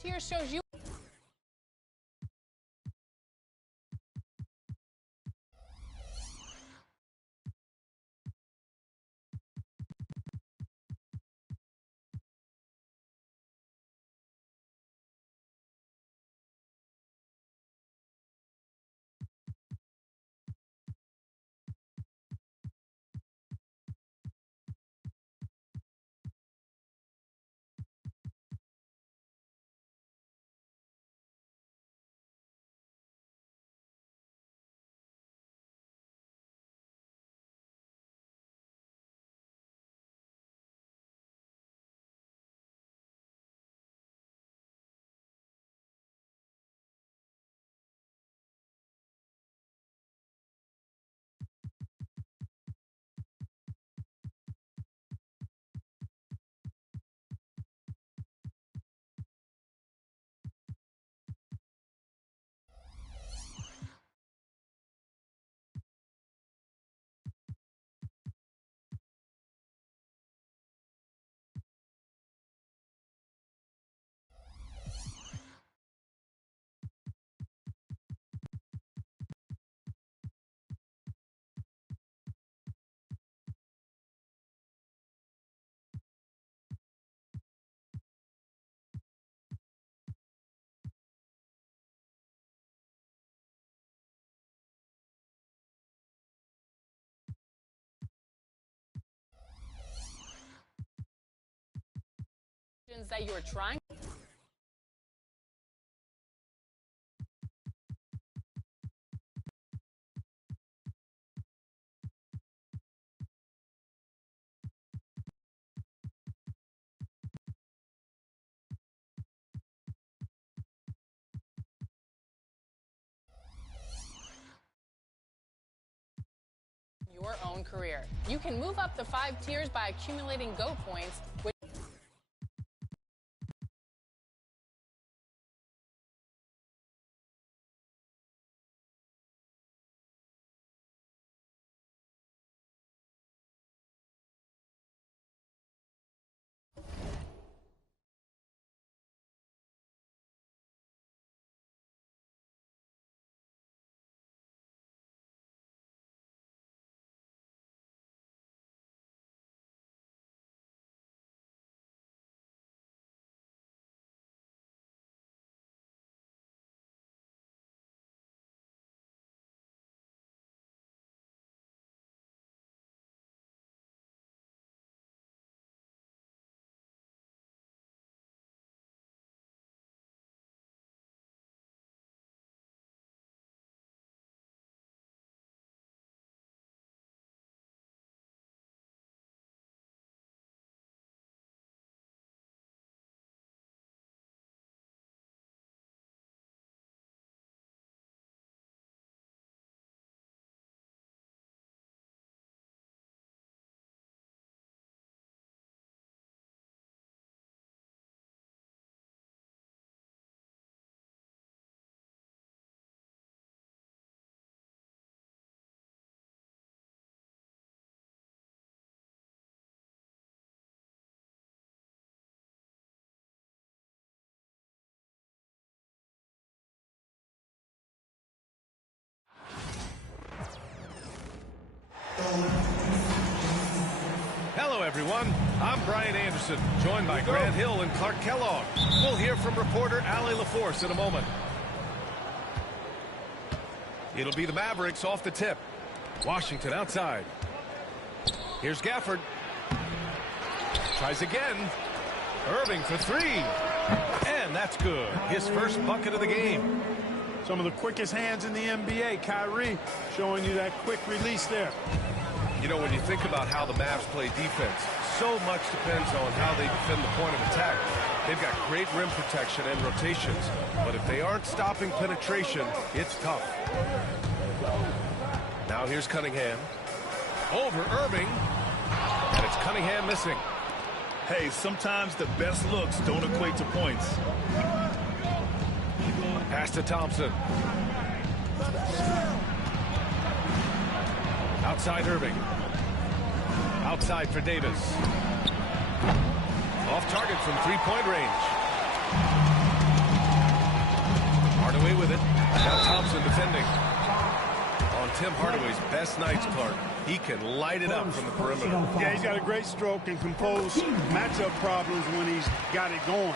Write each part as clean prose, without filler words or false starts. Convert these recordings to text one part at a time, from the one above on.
Tier shows you. That you are trying. Your own career. You can move up the 5 tiers by accumulating GO points, which Hello, everyone. I'm Brian Anderson, joined by Grant Hill and Clark Kellogg. We'll hear from reporter Allie LaForce in a moment. It'll be the Mavericks off the tip. Washington outside. Here's Gafford. Tries again. Irving for 3. And that's good. His first bucket of the game. Some of the quickest hands in the NBA. Kyrie showing you that quick release there. You know, when you think about how the Mavs play defense, so much depends on how they defend the point of attack. They've got great rim protection and rotations, but if they aren't stopping penetration, it's tough. Now here's Cunningham. Over Irving. And it's Cunningham missing. Hey, sometimes the best looks don't equate to points. Pass to Thompson. Outside Irving. Outside for Davis. Off target from 3-point range. Hardaway with it. Now Thompson defending. On Tim Hardaway's best nights, Clark, he can light it up from the perimeter. Yeah, he's got a great stroke and compose matchup problems when he's got it going.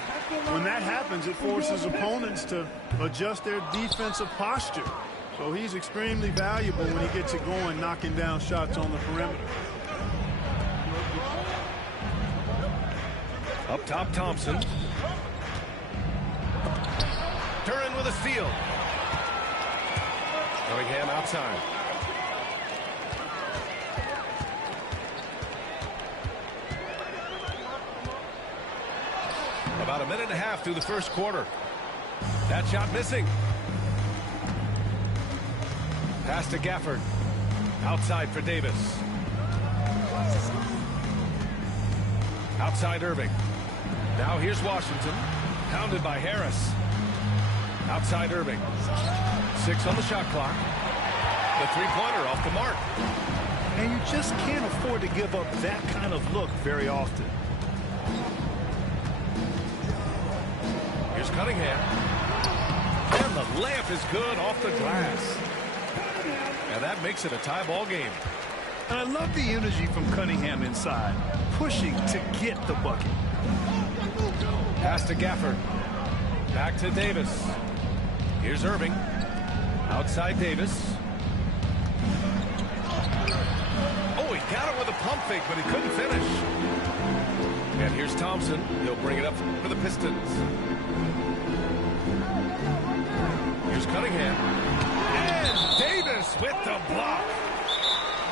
When that happens, it forces opponents to adjust their defensive posture. So he's extremely valuable when he gets it going, knocking down shots on the perimeter. Up top, Thompson. Duran with a steal. Cunningham outside. About a minute and a half through the first quarter. That shot missing. Pass to Gafford. Outside for Davis. Outside Irving. Now here's Washington. Pounded by Harris. Outside Irving. 6 on the shot clock. The three-pointer off the mark. And you just can't afford to give up that kind of look very often. Here's Cunningham. And the layup is good off the glass. And that makes it a tie ball game. And I love the energy from Cunningham inside, pushing to get the bucket. Pass to Gafford. Back to Davis. Here's Irving. Outside Davis. Oh, he got it with a pump fake, but he couldn't finish. And here's Thompson. He'll bring it up for the Pistons. Here's Cunningham. And Davis with the block.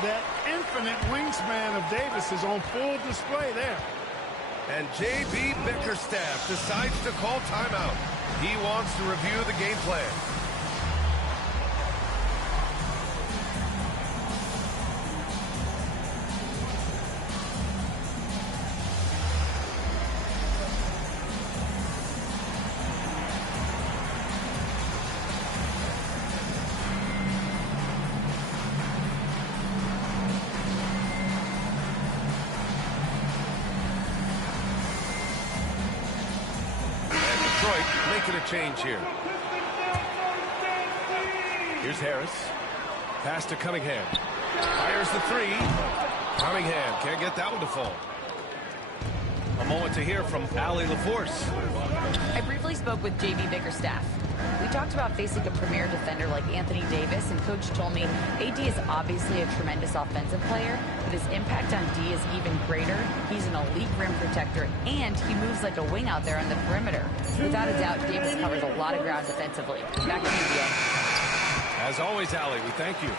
That infinite wingspan of Davis is on full display there. And J.B. Bickerstaff decides to call timeout. He wants to review the game plan. Making a change here. Here's Harris. Pass to Cunningham. Fires the three. Cunningham can't get that one to fall. A moment to hear from Allie LaForce. I briefly spoke with J.B. Bickerstaff. We talked about facing a premier defender like Anthony Davis, and Coach told me AD is obviously a tremendous offensive player, but his impact on D is even greater. He's an elite rim protector, and he moves like a wing out there on the perimeter. Without a doubt, Davis covers a lot of ground defensively. Back to you, Bill. As always, Allie, we thank you.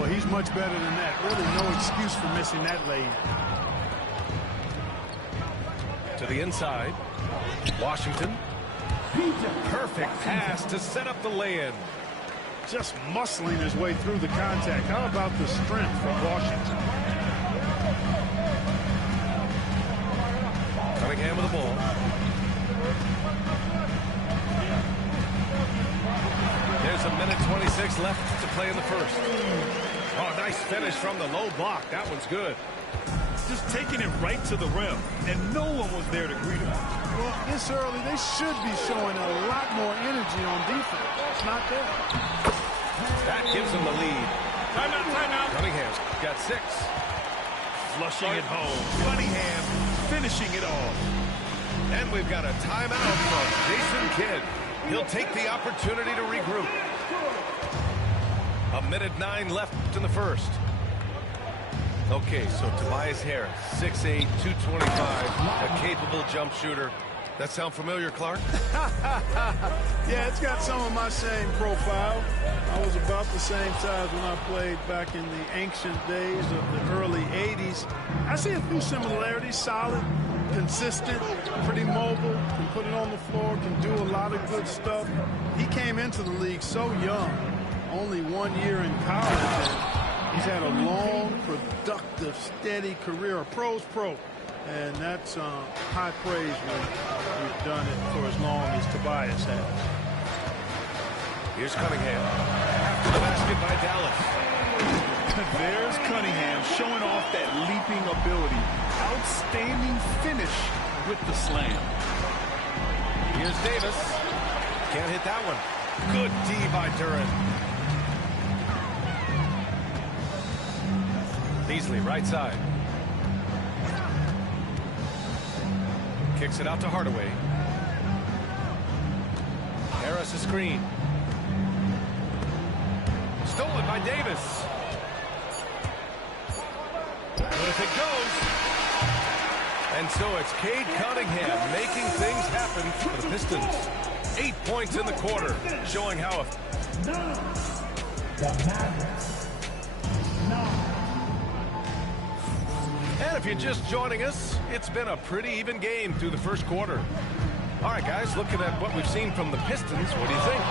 Well, he's much better than that. Really no excuse for missing that lane. To the inside. Washington. Perfect pass to set up the lay-in. Just muscling his way through the contact. How about the strength from Washington? Cunningham with the ball. There's a minute 26 left to play in the first. Oh, nice finish from the low block. That one's good. Just taking it right to the rim, and no one was there to greet him. Well, this early, they should be showing a lot more energy on defense. It's not there. That gives them the lead. Timeout, timeout. Cunningham's got 6. Flushing it home. Cunningham finishing it off. And we've got a timeout from Jason Kidd. He'll take the opportunity to regroup. A minute 9 left in the first. Okay, so Tobias Harris, 6'8", 225, a capable jump shooter. That sound familiar, Clark? Yeah, it's got some of my same profile. I was about the same size when I played back in the ancient days of the early 80s. I see a few similarities. Solid, consistent, pretty mobile, can put it on the floor, can do a lot of good stuff. He came into the league so young, only 1 year in college. He's had a long, productive, steady career, a pro's pro. And that's high praise when you've done it for as long as Tobias has. Here's Cunningham. After the basket by Dallas. There's Cunningham showing off that leaping ability. Outstanding finish with the slam. Here's Davis. Can't hit that one. Good D by Duran. Beasley, right side. Kicks it out to Hardaway. Harris a screen. Stolen by Davis. But if it goes. And so it's Cade Cunningham making things happen for the Pistons. 8 points in the quarter, showing how. And if you're just joining us, it's been a pretty even game through the first quarter. All right, guys, looking at what we've seen from the Pistons, what do you think?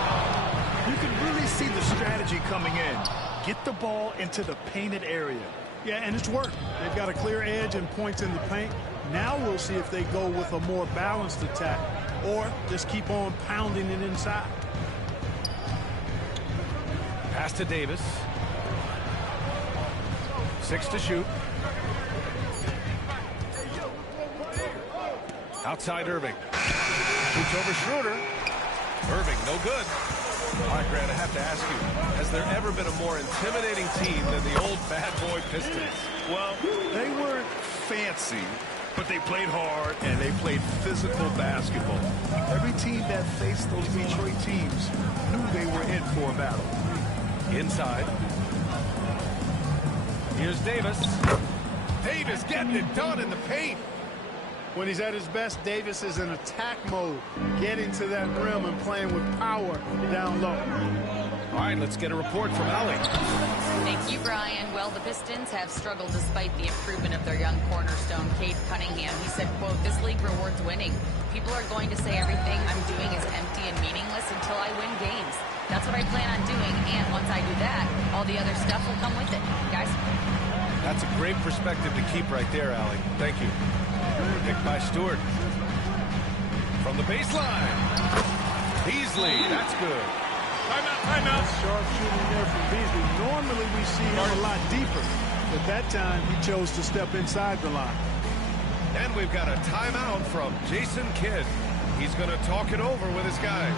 You can really see the strategy coming in. Get the ball into the painted area. Yeah, and it's worked. They've got a clear edge and points in the paint. Now we'll see if they go with a more balanced attack or just keep on pounding it inside. Pass to Davis. 6 to shoot. Outside Irving. Shoots over Schroeder. Irving, no good. All right, Grant, I have to ask you, has there ever been a more intimidating team than the old bad boy Pistons? Well, they weren't fancy, but they played hard and they played physical basketball. Every team that faced those Detroit teams knew they were in for a battle. Inside. Here's Davis. Davis getting it done in the paint. When he's at his best, Davis is in attack mode, getting to that rim and playing with power down low. All right, let's get a report from Allie. Thank you, Brian. Well, the Pistons have struggled despite the improvement of their young cornerstone, Cade Cunningham. He said, quote, "This league rewards winning. People are going to say everything I'm doing is empty and meaningless until I win games. That's what I plan on doing, and once I do that, all the other stuff will come with it." Guys? That's a great perspective to keep right there, Allie. Thank you. Picked by Stewart. From the baseline. Beasley, that's good. Timeout, timeout. Sharp shooting there from Beasley. Normally we see him a lot deeper, but that time he chose to step inside the line. And we've got a timeout from Jason Kidd. He's going to talk it over with his guys.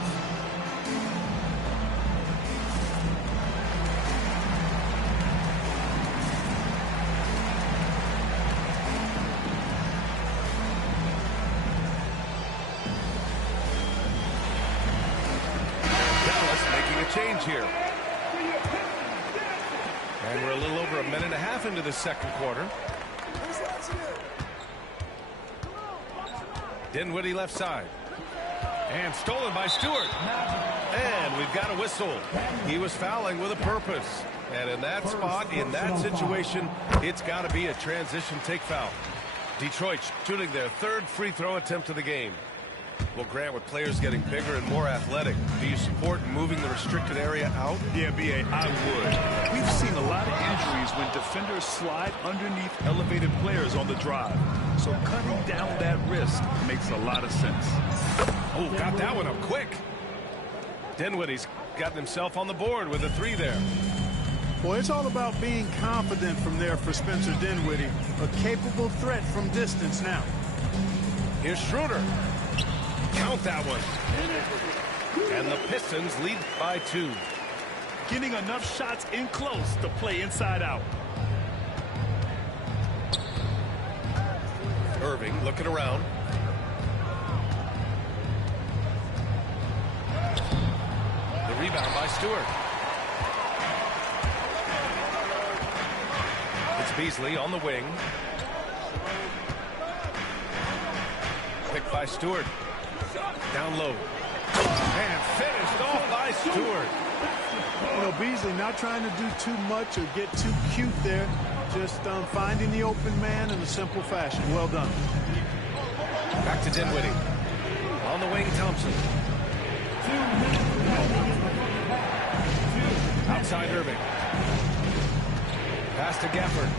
Change here. And we're a little over a minute and a half into the second quarter. Dinwiddie left side. And stolen by Stewart. And we've got a whistle. He was fouling with a purpose. And in that spot, in that situation, it's got to be a transition take foul. Detroit shooting their third free throw attempt of the game. Well, Grant, with players getting bigger and more athletic, do you support moving the restricted area out? Yeah, B.A., I would. We've seen a lot of injuries when defenders slide underneath elevated players on the drive. So cutting down that risk makes a lot of sense. Oh, got that one up quick. Dinwiddie's gotten himself on the board with a 3 there. Boy, it's all about being confident from there for Spencer Dinwiddie. A capable threat from distance now. Here's Schroeder. Count that one. And the Pistons lead by 2. Getting enough shots in close to play inside out. Irving looking around. The rebound by Stewart. It's Beasley on the wing. Picked by Stewart. Down low. And finished off by Stewart. You know, Beasley not trying to do too much or get too cute there. Just finding the open man in a simple fashion. Well done. Back to Dinwiddie. On the wing, Thompson. Outside Irving. Pass to Gafford.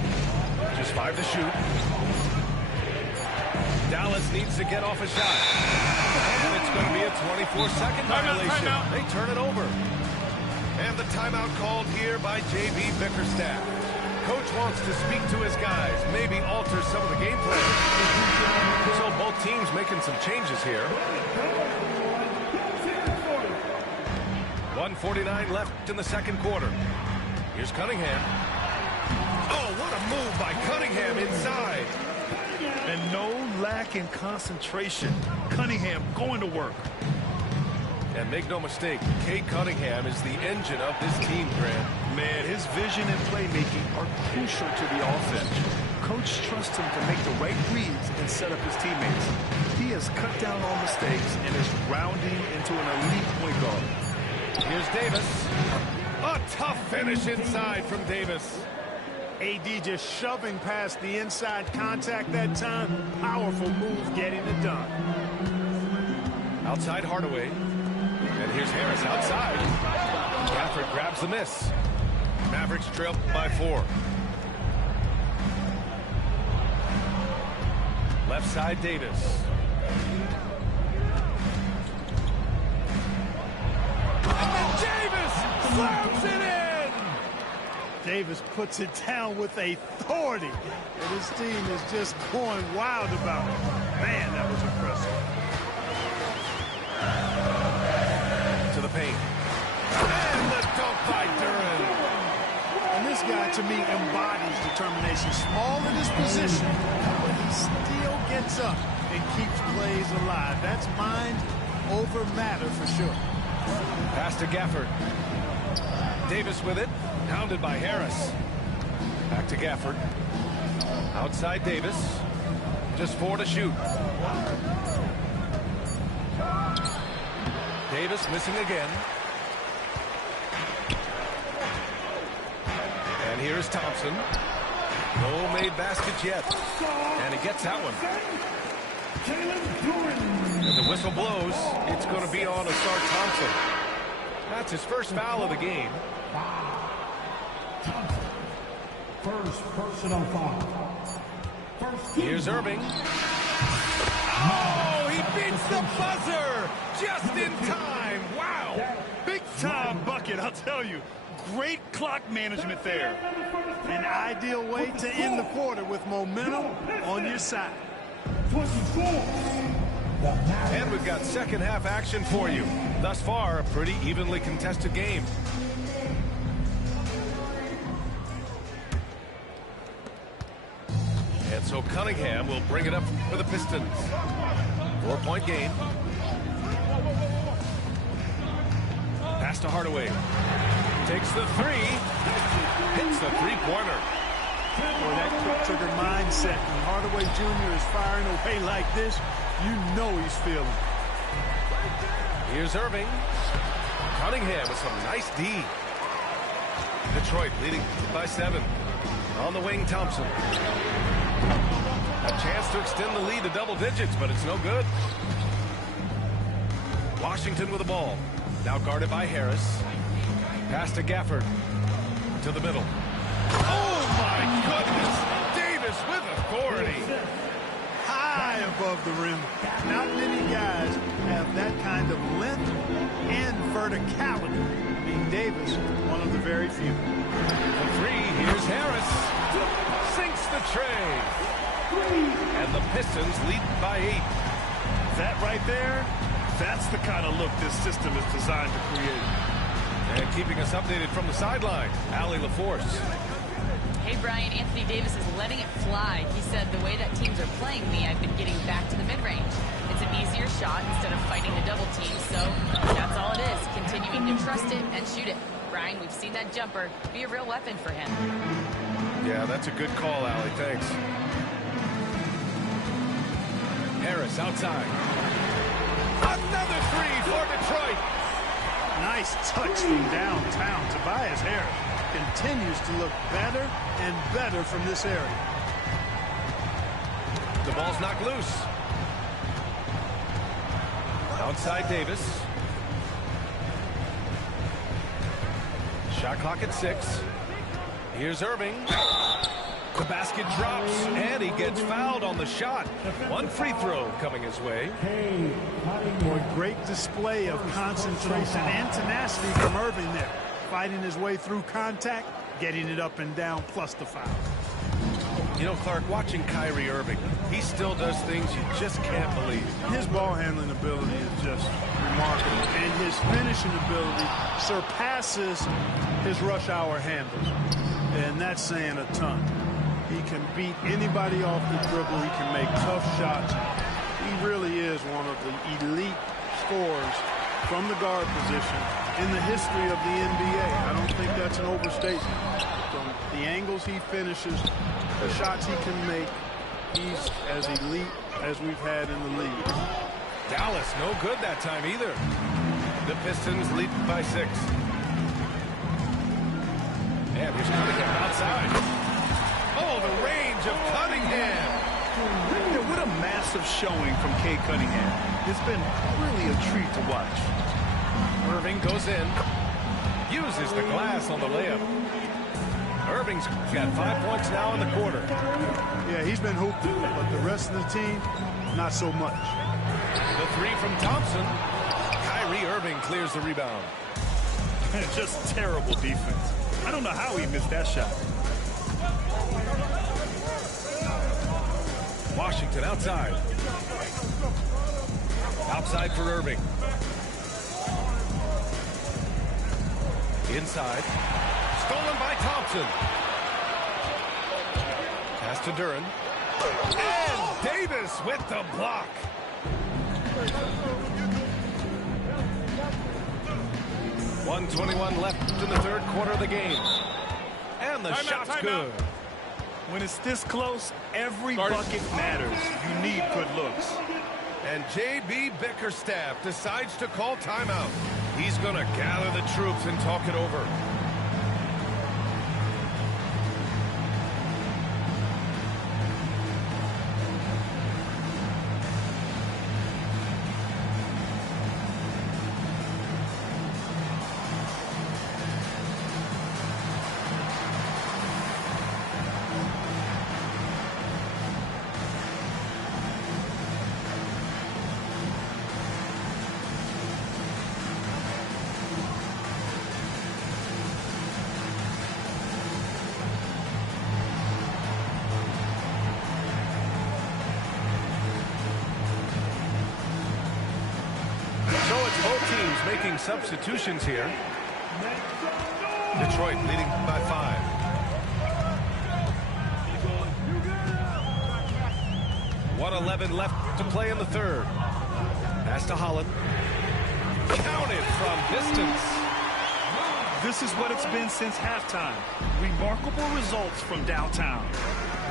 Just 5 to shoot. Dallas needs to get off a shot. And it's going to be a 24-second violation. Timeout. They turn it over. And the timeout called here by J.B. Bickerstaff. Coach wants to speak to his guys, maybe alter some of the game plan. So both teams making some changes here. 1:49 left in the second quarter. Here's Cunningham. Oh, what a move by Cunningham inside. And no lack in concentration. Cunningham going to work. And make no mistake, Cade Cunningham is the engine of this team, Grant. Man, his vision and playmaking are crucial to the offense. Coach trusts him to make the right reads and set up his teammates. He has cut down on mistakes and is rounding into an elite point guard. Here's Davis. A tough finish inside from Davis. AD just shoving past the inside contact that time. Powerful move getting it done. Outside Hardaway. And here's Harris outside. Gafford grabs the miss. Mavericks trail by 4. Left side Davis. And Davis slams it in! Davis puts it down with authority. And his team is just going wild about it. Man, that was impressive. To the paint. And the dunk by Duran. And this guy, to me, embodies determination. Small in his position, but he still gets up and keeps plays alive. That's mind over matter for sure. Pass to Gafford. Davis with it. Pounded by Harris. Back to Gafford. Outside Davis. Just 4 to shoot. Davis missing again. And here's Thompson. No made baskets yet. And he gets that one. And the whistle blows. It's going to be on Asar Thompson. That's his first foul of the game. First personal foul. Here's Irving. Oh, he beats the buzzer just in time. Wow. Big time bucket, I'll tell you. Great clock management there. An ideal way to end the quarter with momentum on your side. 24. And we've got second half action for you. Thus far, a pretty evenly contested game. And so Cunningham will bring it up for the Pistons. 4-point game. Pass to Hardaway. Takes the 3. Hits the three-pointer. Boy, that quick-trigger mindset. When Hardaway Jr. is firing away like this, you know he's feeling. Here's Irving. Cunningham with some nice D. Detroit leading by 7. On the wing, Thompson. A chance to extend the lead to double digits, but it's no good. Washington with the ball. Now guarded by Harris. Pass to Gafford. To the middle. Oh, my goodness! Davis with authority. High above the rim. Not many guys have that kind of length and verticality. I mean, Davis, one of the very few. The 3, here's Harris. Sinks the tray. And the Pistons lead by 8. That right there, that's the kind of look this system is designed to create. And keeping us updated from the sideline, Allie LaForce. Hey, Brian, Anthony Davis is letting it fly. He said, the way that teams are playing me, I've been getting back to the mid-range. It's an easier shot instead of fighting the double team, so that's all it is, continuing to trust it and shoot it. Brian, we've seen that jumper be a real weapon for him. Yeah, that's a good call, Allie. Thanks. Harris outside. Another 3 for Detroit. Nice touch from downtown. Tobias Harris continues to look better and better from this area. The ball's knocked loose. Outside Davis. Shot clock at 6. Here's Irving. The basket drops, and he gets fouled on the shot. One free throw coming his way. Boy, great display of concentration and tenacity from Irving there. Fighting his way through contact, getting it up and down, plus the foul. You know, Clark, watching Kyrie Irving, he still does things you just can't believe. His ball handling ability is just remarkable, and his finishing ability surpasses his rush hour handles, and that's saying a ton. He can beat anybody off the dribble. He can make tough shots. He really is one of the elite scorers from the guard position in the history of the NBA. I don't think that's an overstatement. From the angles he finishes, the shots he can make, he's as elite as we've had in the league. Dallas, no good that time either. The Pistons lead by 6. And here's Cunningham outside. Oh, the range of Cunningham. Yeah, what a massive showing from Cade Cunningham. It's been really a treat to watch. Irving goes in. Uses the glass on the layup. Irving's got 5 points now in the quarter. Yeah, he's been hooping, but the rest of the team, not so much. The 3 from Thompson. Kyrie Irving clears the rebound. Just terrible defense. I don't know how he missed that shot. Washington outside. Outside for Irving. Inside. Stolen by Thompson. Pass to Duren. And Davis with the block. .121 left in the third quarter of the game. And the shot's good. When it's this close, every bucket matters. You need good looks. And J.B. Bickerstaff decides to call timeout. He's going to gather the troops and talk it over. Making substitutions here. Detroit leading by 5. .111 left to play in the third. Pass to Holland. Counted from distance. This is what it's been since halftime. Remarkable results from downtown.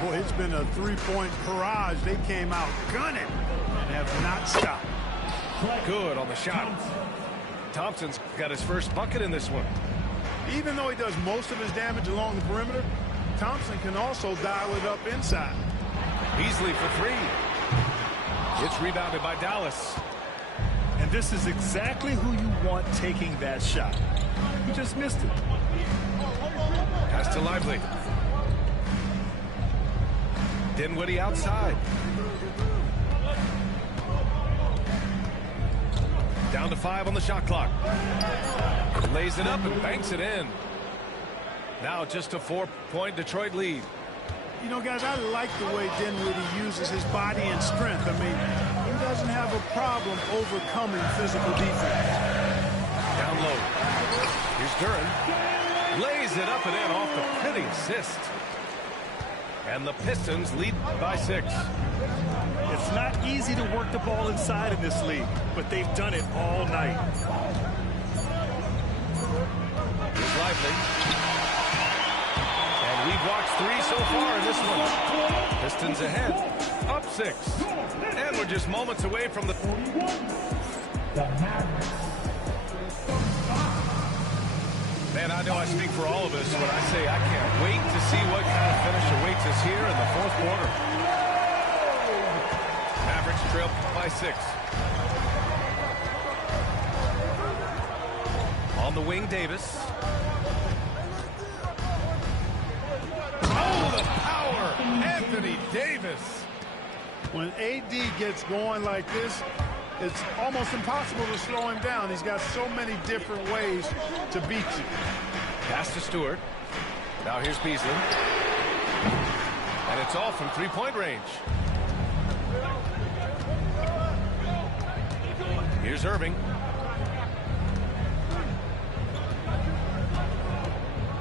Boy, it's been a three-point barrage. They came out gunning and have not stopped. Good on the shot. Thompson's got his first bucket in this one. Even though he does most of his damage along the perimeter, Thompson can also dial it up inside. Beasley for 3. It's rebounded by Dallas. And this is exactly who you want taking that shot. He just missed it. Pass to Lively. Dinwiddie outside. Down to 5 on the shot clock. Lays it up and banks it in. Now just a 4-point Detroit lead. You know, guys, I like the way Dinwiddie uses his body and strength. I mean, he doesn't have a problem overcoming physical defense. Down low. Here's Duren. Lays it up and in off the pretty assist. And the Pistons lead by 6. It's not easy to work the ball inside in this league, but they've done it all night. Here's Lively. And we've watched 3 so far in this one. Pistons ahead, up 6. And we're just moments away from the... Man, I know I speak for all of us when I say I can't wait to see what kind of finish awaits us here in the fourth quarter. Mavericks trail by 6. On the wing, Davis. Oh, the power! Anthony Davis. When AD gets going like this, it's almost impossible to slow him down. He's got so many different ways to beat you. Pass to Stewart. Now here's Beasley. And it's all from three-point range. Here's Irving.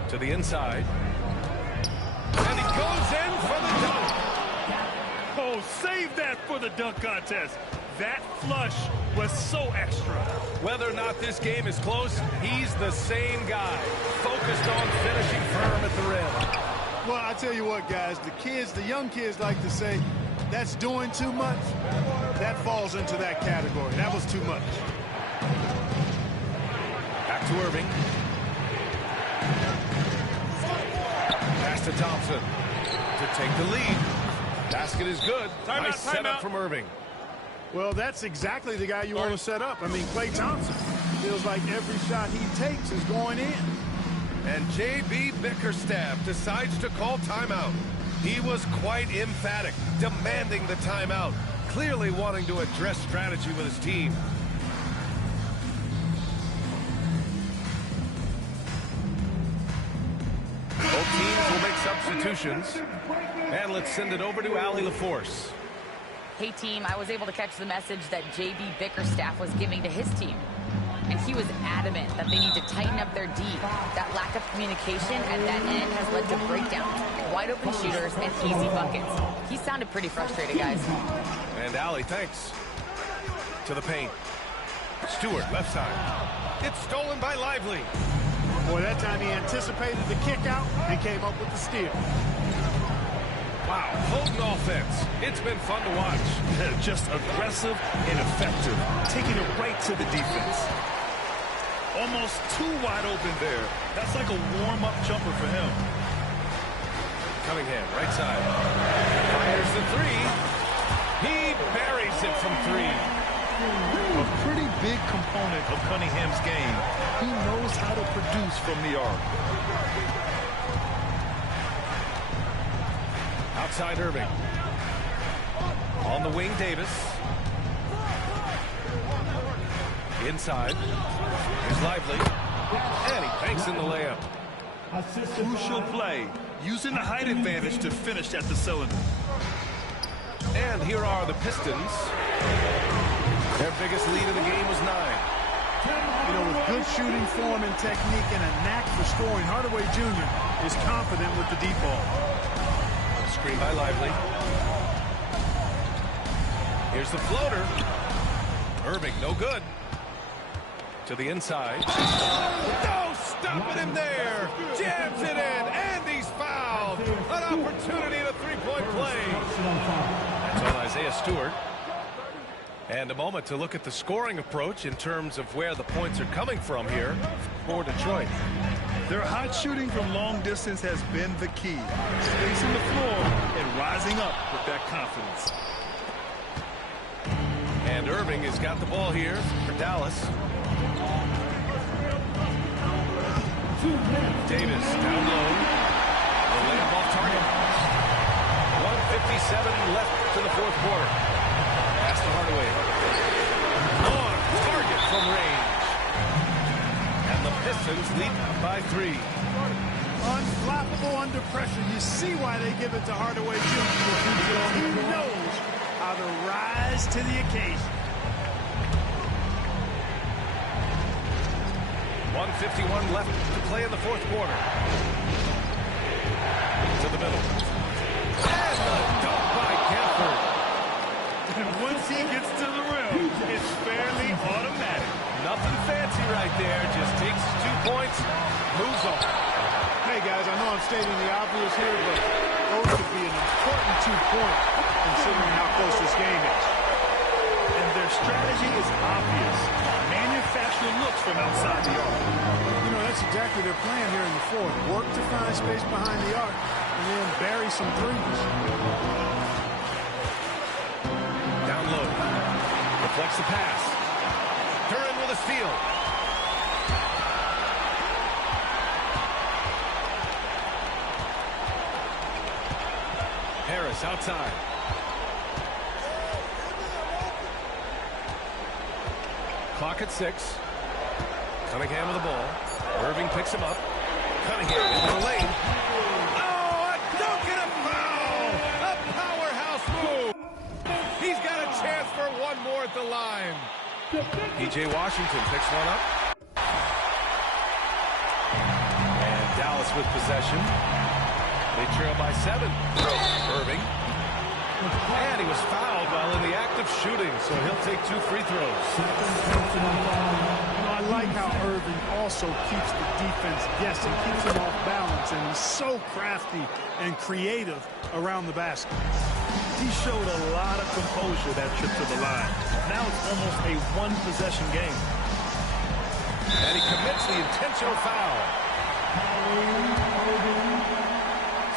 To the inside. And he goes in for the dunk. Oh, save that for the dunk contest. That flush was so extra. Whether or not this game is close, he's the same guy, focused on finishing firm at the rim. Well, I tell you what, guys, the young kids like to say, that's doing too much. That falls into that category. That was too much. Back to Irving. Pass to Thompson to take the lead. Basket is good. Nice setup from Irving. Well, that's exactly the guy you want to set up. I mean, Klay Thompson feels like every shot he takes is going in. And J.B. Bickerstaff decides to call timeout. He was quite emphatic, demanding the timeout, clearly wanting to address strategy with his team. Both teams will make substitutions. And let's send it over to Allie LaForce. Hey, team, I was able to catch the message that J.B. Bickerstaff was giving to his team. And he was adamant that they need to tighten up their D. That lack of communication at that end has led to breakdowns, wide open shooters, and easy buckets. He sounded pretty frustrated, guys. And Allie, thanks. To the paint. Stewart, left side. It's stolen by Lively. Boy, that time he anticipated the kick out and came up with the steal. Wow, potent offense. It's been fun to watch. Just aggressive and effective, taking it right to the defense. Almost too wide open there. That's like a warm-up jumper for him. Cunningham, right side. Fires the three. He buries it from three. A pretty big component of Cunningham's game. He knows how to produce from the arc. Outside Irving. On the wing, Davis. Inside. Here's Lively. And he banks in the layup. Crucial play. Using the height advantage to finish at the cylinder. And here are the Pistons. Their biggest lead of the game was 9. You know, with good shooting form and technique and a knack for scoring, Hardaway Jr. is confident with the deep ball. Screen by Lively. Here's the floater. Irving, no good. To the inside. No, stopping him there. Jams it in, and he's fouled. An opportunity to three-point play. That's on Isaiah Stewart. And a moment to look at the scoring approach in terms of where the points are coming from here for Detroit. Their hot shooting from long distance has been the key. Spacing the floor and rising up with that confidence. And Irving has got the ball here for Dallas. Davis down low. The layup off target. 1:57 left to the fourth quarter. Pass to Hardaway. On target from range. And the Pistons lead by 3. Unflappable under pressure. You see why they give it to Hardaway Jr. He knows how to rise to the occasion. 1:51 left to play in the fourth quarter. To the middle. And the dunk by Gafford. And once he gets to the rim, it's fairly automatic. Nothing fancy right there. Just takes 2 points, moves on. Hey, guys, I know I'm stating the obvious here, but those could be an important 2 points considering how close this game is. And their strategy is obvious. Manufacture looks from outside the arc. You know, that's exactly their plan here in the fourth. Work to find space behind the arc and then bury some threes. Down low. Deflects the pass. Curran with a steal. Harris outside. Clock at 6. Cunningham with the ball. Irving picks him up. Cunningham into the lane. Oh, a dunk and a foul! at the line. P.J. Washington picks one up. And Dallas with possession. They trail by 7. Irving. And he was fouled while in the act of shooting, so he'll take 2 free throws. I like how Irving also keeps the defense guessing, keeps them off balance, and he's so crafty and creative around the basket. He showed a lot of composure that trip to the line. Now it's almost a one-possession game. And he commits the intentional foul.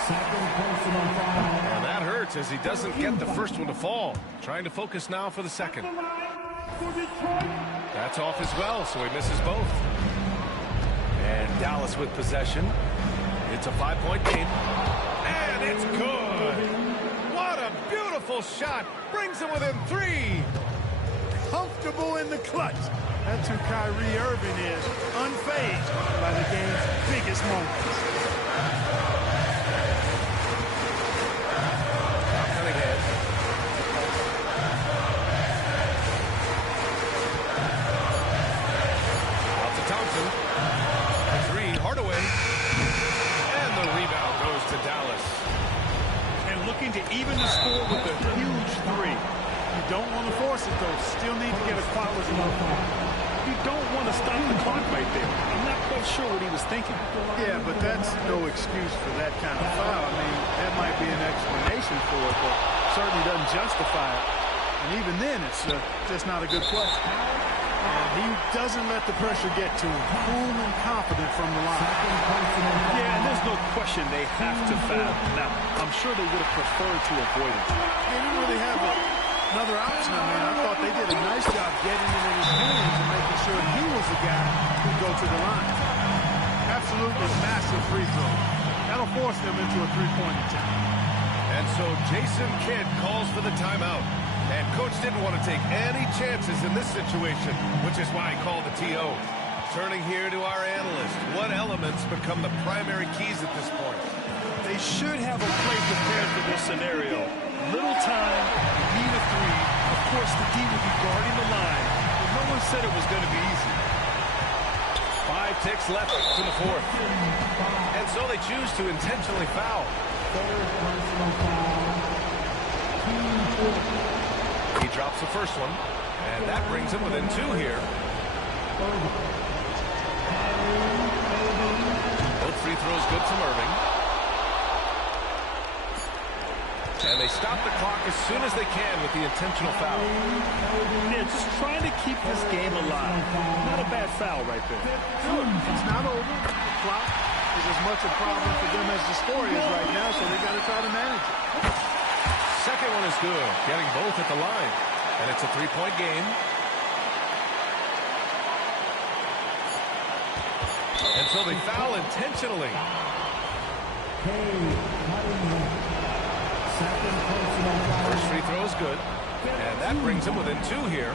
Second personal foul. And that hurts as he doesn't get the first one to fall. Trying to focus now for the second. That's off as well, so he misses both. And Dallas with possession. It's a 5-point game. And it's good. What a beautiful shot. Brings him within 3. Comfortable in the clutch. That's who Kyrie Irving is, unfazed by the game's biggest moments. Cunningham. Out to Thompson. 3, Hardaway. And the rebound goes to Dallas. And looking to even the score with a huge 3. You don't want to force it, though. Still need to get a quality foul. You don't want to stop the clock right there. I'm not quite sure what he was thinking. Yeah, but that's no excuse for that kind of foul. I mean, that might be an explanation for it, but certainly doesn't justify it. And even then, it's just not a good play. And he doesn't let the pressure get to him. Cool and confident from the line. Yeah, and there's no question they have to foul. Now, I'm sure they would have preferred to avoid it. They didn't really have another option. I mean, I thought they did a nice job getting it in his hands and making sure he was the guy who'd go to the line. Absolutely massive free throw. That'll force them into a three-point attempt. And so Jason Kidd calls for the timeout. And coach didn't want to take any chances in this situation, which is why he called the TO. Turning here to our analyst, what elements become the primary keys at this point? They should have a play prepared for this scenario. Little time, need a 3. Of course, the D will be guarding the line, but no one said it was going to be easy. 5 ticks left to the 4th. And so they choose to intentionally foul. Third personal foul. Team 4. He drops the first one, and that brings him within 2 here. Both free throws good from Irving. And they stop the clock as soon as they can with the intentional foul. Yeah, just trying to keep this game alive. Not a bad foul right there. Sure, it's not over. The clock is as much a problem for them as the score is right now, so they got to try to manage it. Second one is good, getting both at the line. And it's a 3-point game. And so they foul intentionally. First free throw is good. And that brings him within 2 here.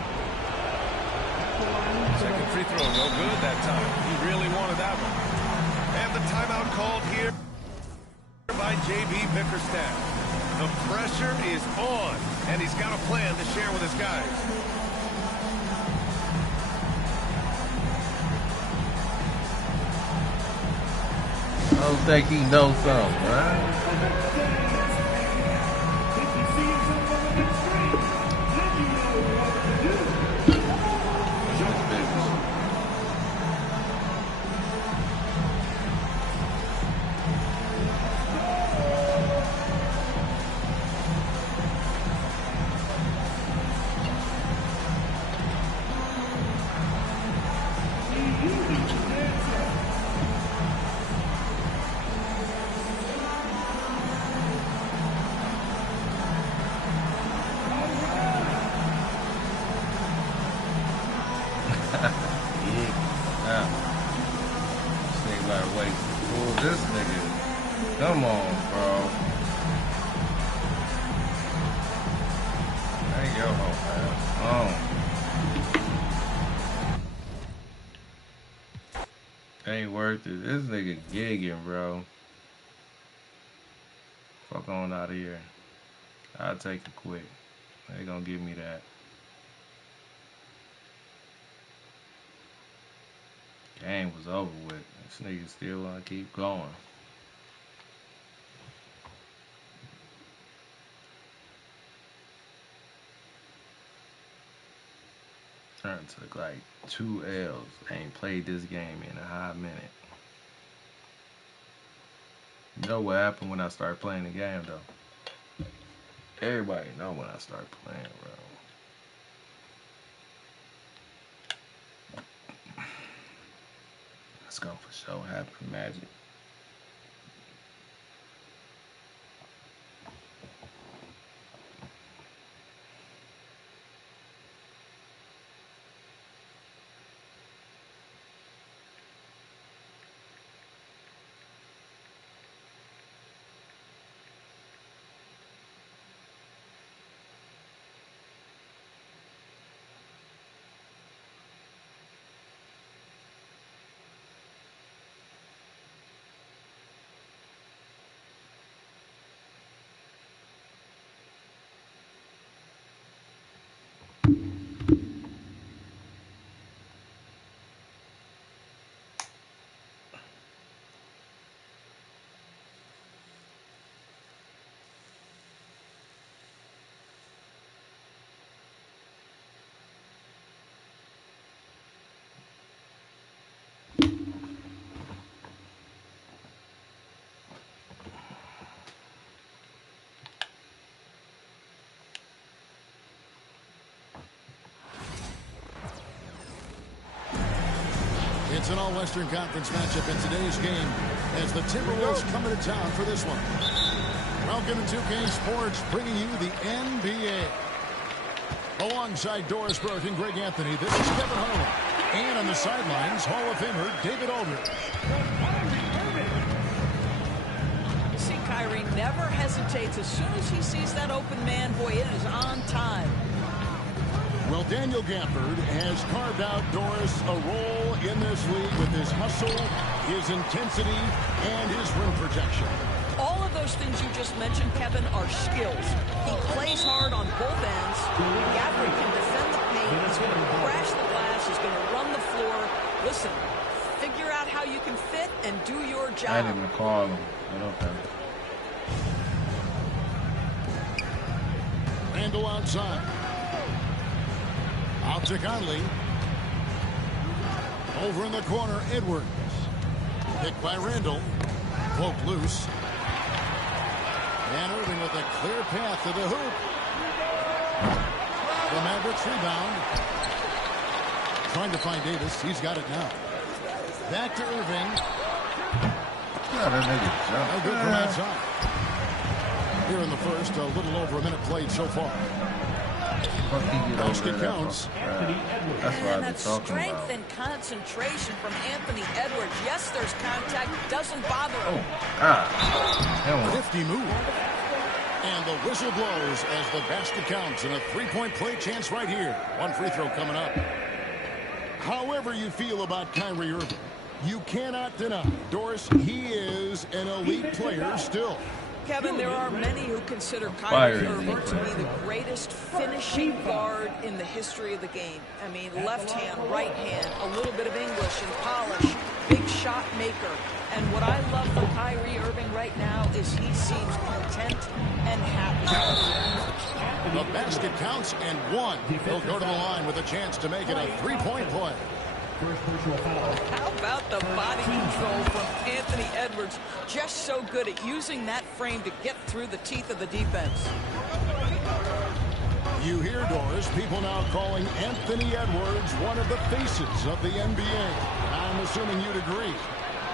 Second free throw, no good that time. He really wanted that one. And the timeout called here by J.B. Bickerstaff. The pressure is on, and he's got a plan to share with his guys. I don't think he knows something, right? Come on, bro. Ain't your whole ass on. Ain't worth it. This nigga gigging, bro. Fuck on out of here. I'll take it quick. They gonna give me that. Game was over with. This nigga still want to keep going. Turn took like 2 L's. I ain't played this game in a hot minute. You know what happened when I started playing the game, though? Everybody know when I start playing, bro. It's gonna for sure happen, magic. It's an all-Western Conference matchup in today's game as the Timberwolves come into town for this one. Welcome to 2K Sports, bringing you the NBA. Alongside Doris Burke and Greg Anthony, this is Kevin Harlan. And on the sidelines, Hall of Famer David Aldridge. You see, Kyrie never hesitates. As soon as he sees that open man, boy, it is on time. Well, Daniel Gafford has carved out Doris a role in this league with his hustle, his intensity, and his rim protection. All of those things you just mentioned, Kevin, are skills. He plays hard on both ends. Gafford can defend the paint. He's going to crash the glass. He's going to run the floor. Listen, figure out how you can fit and do your job. I didn't call him, but okay. Randall outside. Out to Conley. Over in the corner, Edwards. Picked by Randall. Cloak loose. And Irving with a clear path to the hoop. The Mavericks rebound. Trying to find Davis. He's got it now. Back to Irving. Yeah, that nigga jump. No good from outside. Here in the first, a little over a minute played so far. Basket counts. That's what I've been talking strength about. and concentration from Anthony Edwards. Yes, there's contact. Doesn't bother him. Nifty move. And the whistle blows as the basket counts and a three-point play chance right here. One free throw coming up. However you feel about Kyrie Irving, you cannot deny, Doris, he is an elite player still. Kevin, there are many who consider Kyrie Irving to be the greatest finishing guard in the history of the game. I mean, left hand, right hand, a little bit of English and polish, big shot maker. And what I love for Kyrie Irving right now is he seems content and happy. The basket counts and one. He'll go to the line with a chance to make it a three-point play. How about the body control from Anthony Edwards? Just so good at using that frame to get through the teeth of the defense. You hear, Doris, people now calling Anthony Edwards one of the faces of the NBA. I'm assuming you'd agree.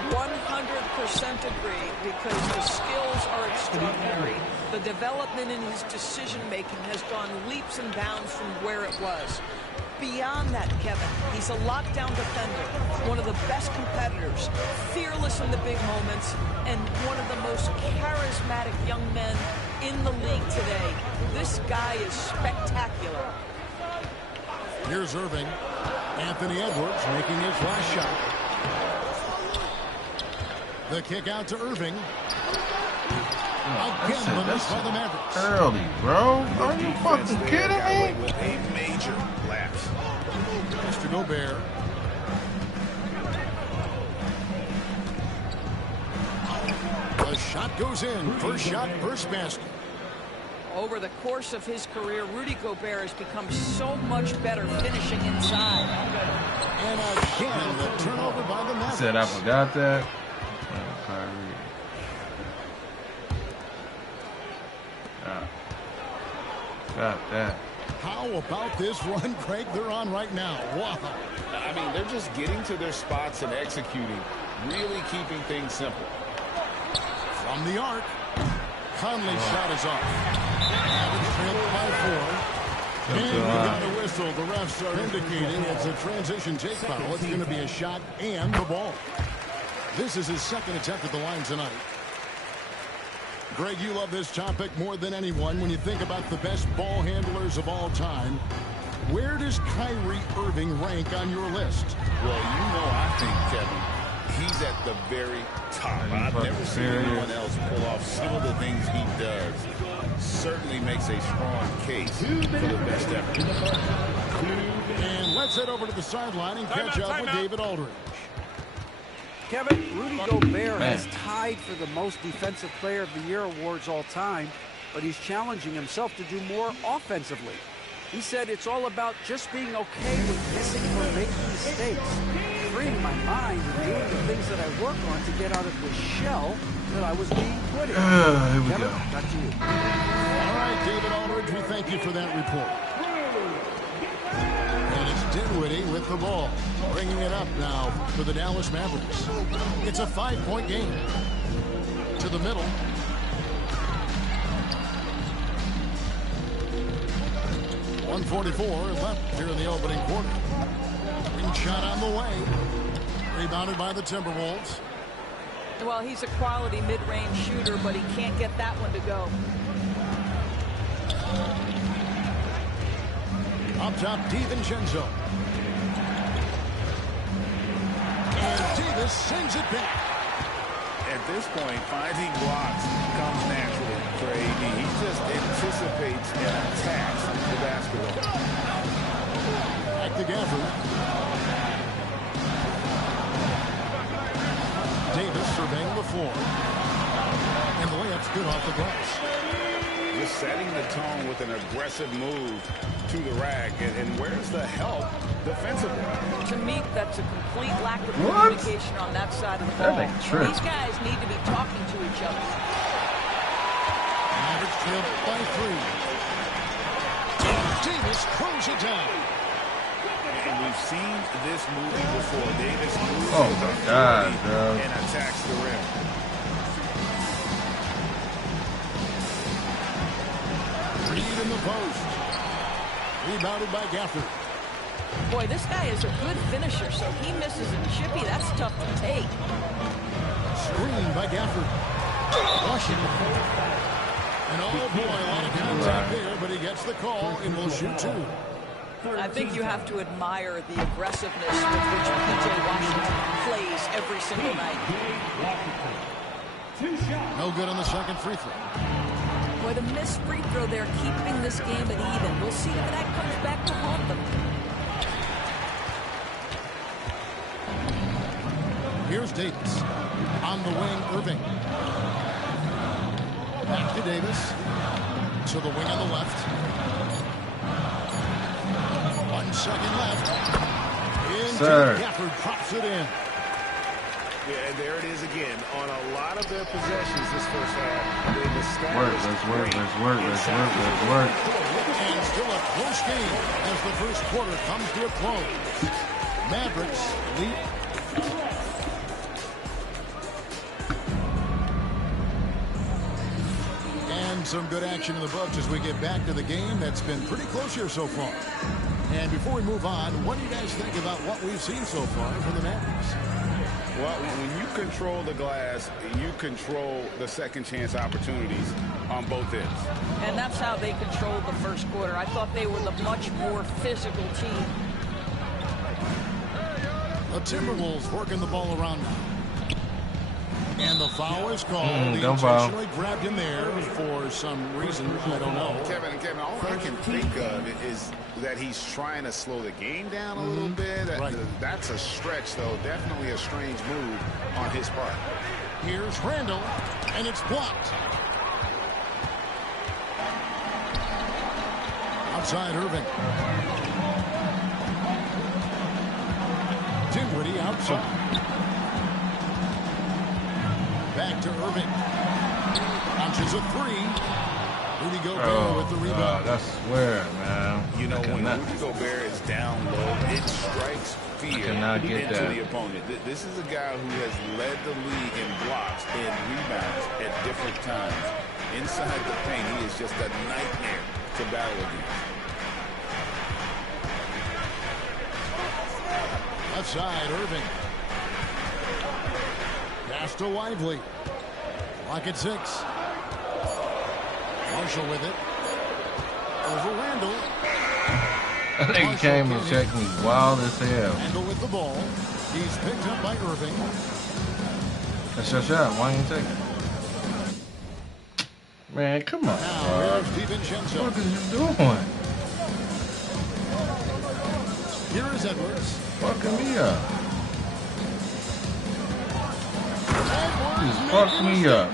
100% agree, because the skills are extraordinary. The development in his decision-making has gone leaps and bounds from where it was. Beyond that, Kevin, he's a lockdown defender, one of the best competitors, fearless in the big moments, and one of the most charismatic young men in the league today. This guy is spectacular. Here's Irving. Anthony Edwards making his last shot. The kick out to Irving. Again, released by the Mavericks. Early, bro. Are you fucking kidding me? With a major lapse. Mr. Gobert. Shot goes in. First shot, first basket. Over the course of his career, Rudy Gobert has become so much better finishing inside. And again, the turnover by the Mavericks. Said I forgot that. Got that. How about this run, Craig, they're on right now? Wow. I mean, they're just getting to their spots and executing, really keeping things simple. From the arc, Conley's shot is off. Mavericks trailed by 4. And we got a whistle. The refs are indicating it's a transition take foul. It's going to be a shot and the ball. This is his second attempt at the line tonight. Greg, you love this topic more than anyone. When you think about the best ball handlers of all time, where does Kyrie Irving rank on your list? Well, you know, I think, Kevin, he's at the very top. I've never seen anyone else pull off some of the things he does. Certainly makes a strong case for the best ever. And let's head over to the sideline and catch up with David Aldridge. Kevin, Rudy Gobert has tied for the most Defensive Player of the Year awards all time, but he's challenging himself to do more offensively. He said it's all about just being okay with missing or making mistakes, freeing my mind and doing the things that I work on to get out of the shell that I was being put in. Here we Kevin, go. back to you. All right, David Aldridge, we thank you for that report. And it's Dinwiddie with the ball, bringing it up now for the Dallas Mavericks. It's a 5-point game. To the middle. .144 left here in the opening quarter. Green shot on the way. Rebounded by the Timberwolves. Well, he's a quality mid-range shooter, but he can't get that one to go. Up top, DiVincenzo. And Davis sends it back. At this point, finding blocks comes naturally for AD. He just anticipates and attacks the basketball. Back to Gafford. Davis surveying the floor. And the layup's good off the glass. Just setting the tone with an aggressive move to the rack. And where's the help defensively? To me, that's a complete lack of communication on that side of the ball. These guys need to be talking to each other. Mavericks trailed by 3. Davis throws it down. And we've seen this movie before. Davis moves and attacks the rim. Reed in the post. Rebounded by Gafford. Boy, this guy is a good finisher, so he misses a chippy. That's tough to take. Screen by Gafford. Washington. And oh boy, a lot of contact there, but he gets the call and will shoot 2. I think you have to admire the aggressiveness with which P.J. Washington plays every single night. No good on the second free throw. Boy, the missed free throw there, keeping this game at even. We'll see if that comes back to haunt them. Here's Davis. On the wing, Irving. Back to Davis. To the wing on the left. 1 second left. Gafford drops it in. Yeah, and there it is again. On a lot of their possessions this first half, they've established Let's work. And still a close game as the first quarter comes to a close. Mavericks lead. And some good action in the books as we get back to the game that's been pretty close here so far. And before we move on, what do you guys think about what we've seen so far from the Mavericks? Well, when you control the glass, you control the second chance opportunities on both ends. And that's how they controlled the first quarter. I thought they were the much more physical team. The Timberwolves working the ball around now. And the foul is called. He intentionally grabbed him there for some reason. I don't know. Kevin, all I can think of is that he's trying to slow the game down a little bit. That's a stretch, though. Definitely a strange move on his part. Here's Randall, and it's blocked. Outside Irving. Dinwiddie outside. Back to Irving. Launches a three. Rudy Gobert with the rebound. I swear, man. You know, when Rudy Gobert is down low, it strikes fear into the opponent. This is a guy who has led the league in blocks and rebounds at different times. Inside the paint, he is just a nightmare to battle against. Left side, Irving. Pass to Lively. Lock at 6. Marshall with it. Over Randall. I think he came and checked me wild as hell. Randall with the ball. He's picked up by Irving. That's your shot. Why ain't you take it? Man, come on. Now, here's DiVincenzo. What is you doing? Here is Edwards. Fucking me up. Just fucked me up.